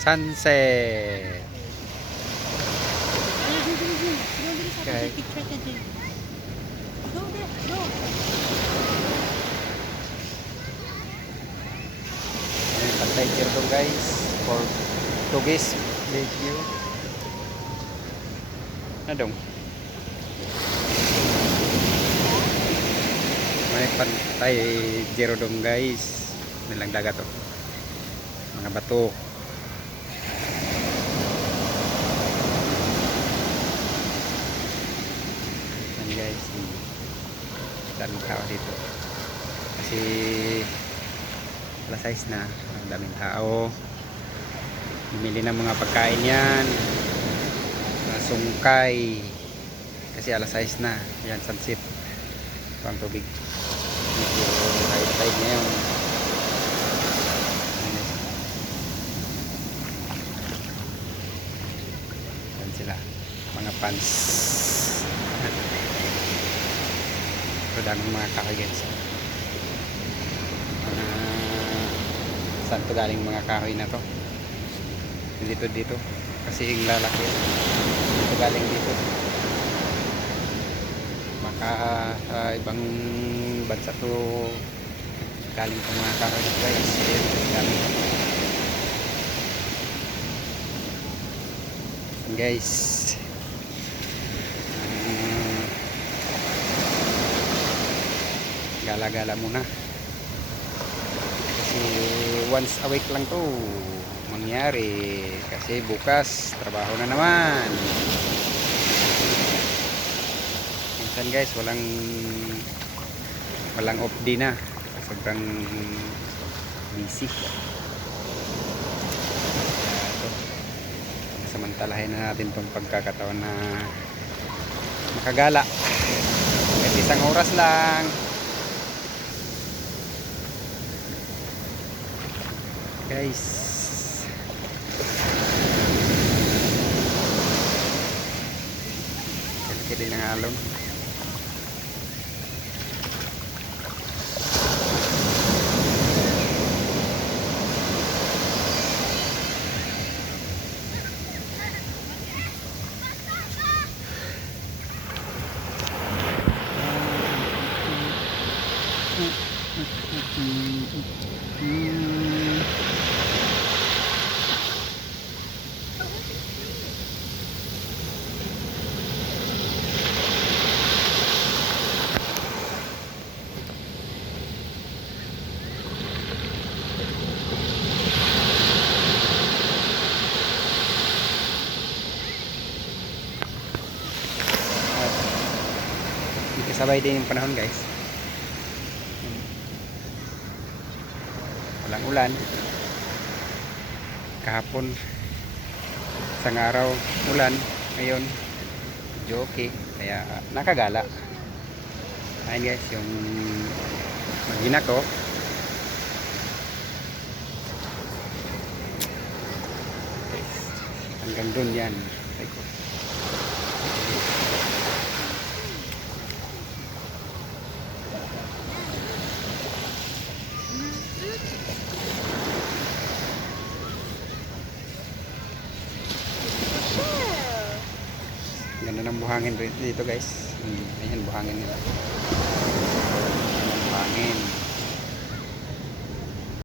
Sunset. Okay. May pantay dito guys for Tugis Lake View. Na dong. May pantay zero dong guys. Nilang dagat to. Mga bato. Yan guys. Daming tao dito. Kasi alas 6 na. Ang daming tao. Bumili ng mga pagkain yan. Sungkay. Kasi alas 6 na. Yan sunset. Ito ang tubig. Medyo high tide ngayon. Yan sila. Mga pants. Ito daming mga kakagets. Saan to galing mga kahoy na to? Dito kasi yung lalaki ito galing dito, baka ibang bansa to galing sa mga kahoy na guys. Guys, gala-gala muna kasi once a week lang to mangyari kasi bukas trabaho na naman. Minsan guys walang off day na, sobrang busy. Samantalahin na natin tong pagkakataon na makagala kahit isang oras lang guys. Kaya din ang alon. Sabay din yung panahon guys, walang ulan kahapon, isang araw ulan, ngayon medyo okay kaya nakagala. Ayun guys yung magina ko. Hanggang dun yan. Ganda ng buhangin dito guys. Ayan buhangin nila. Ayan buhangin.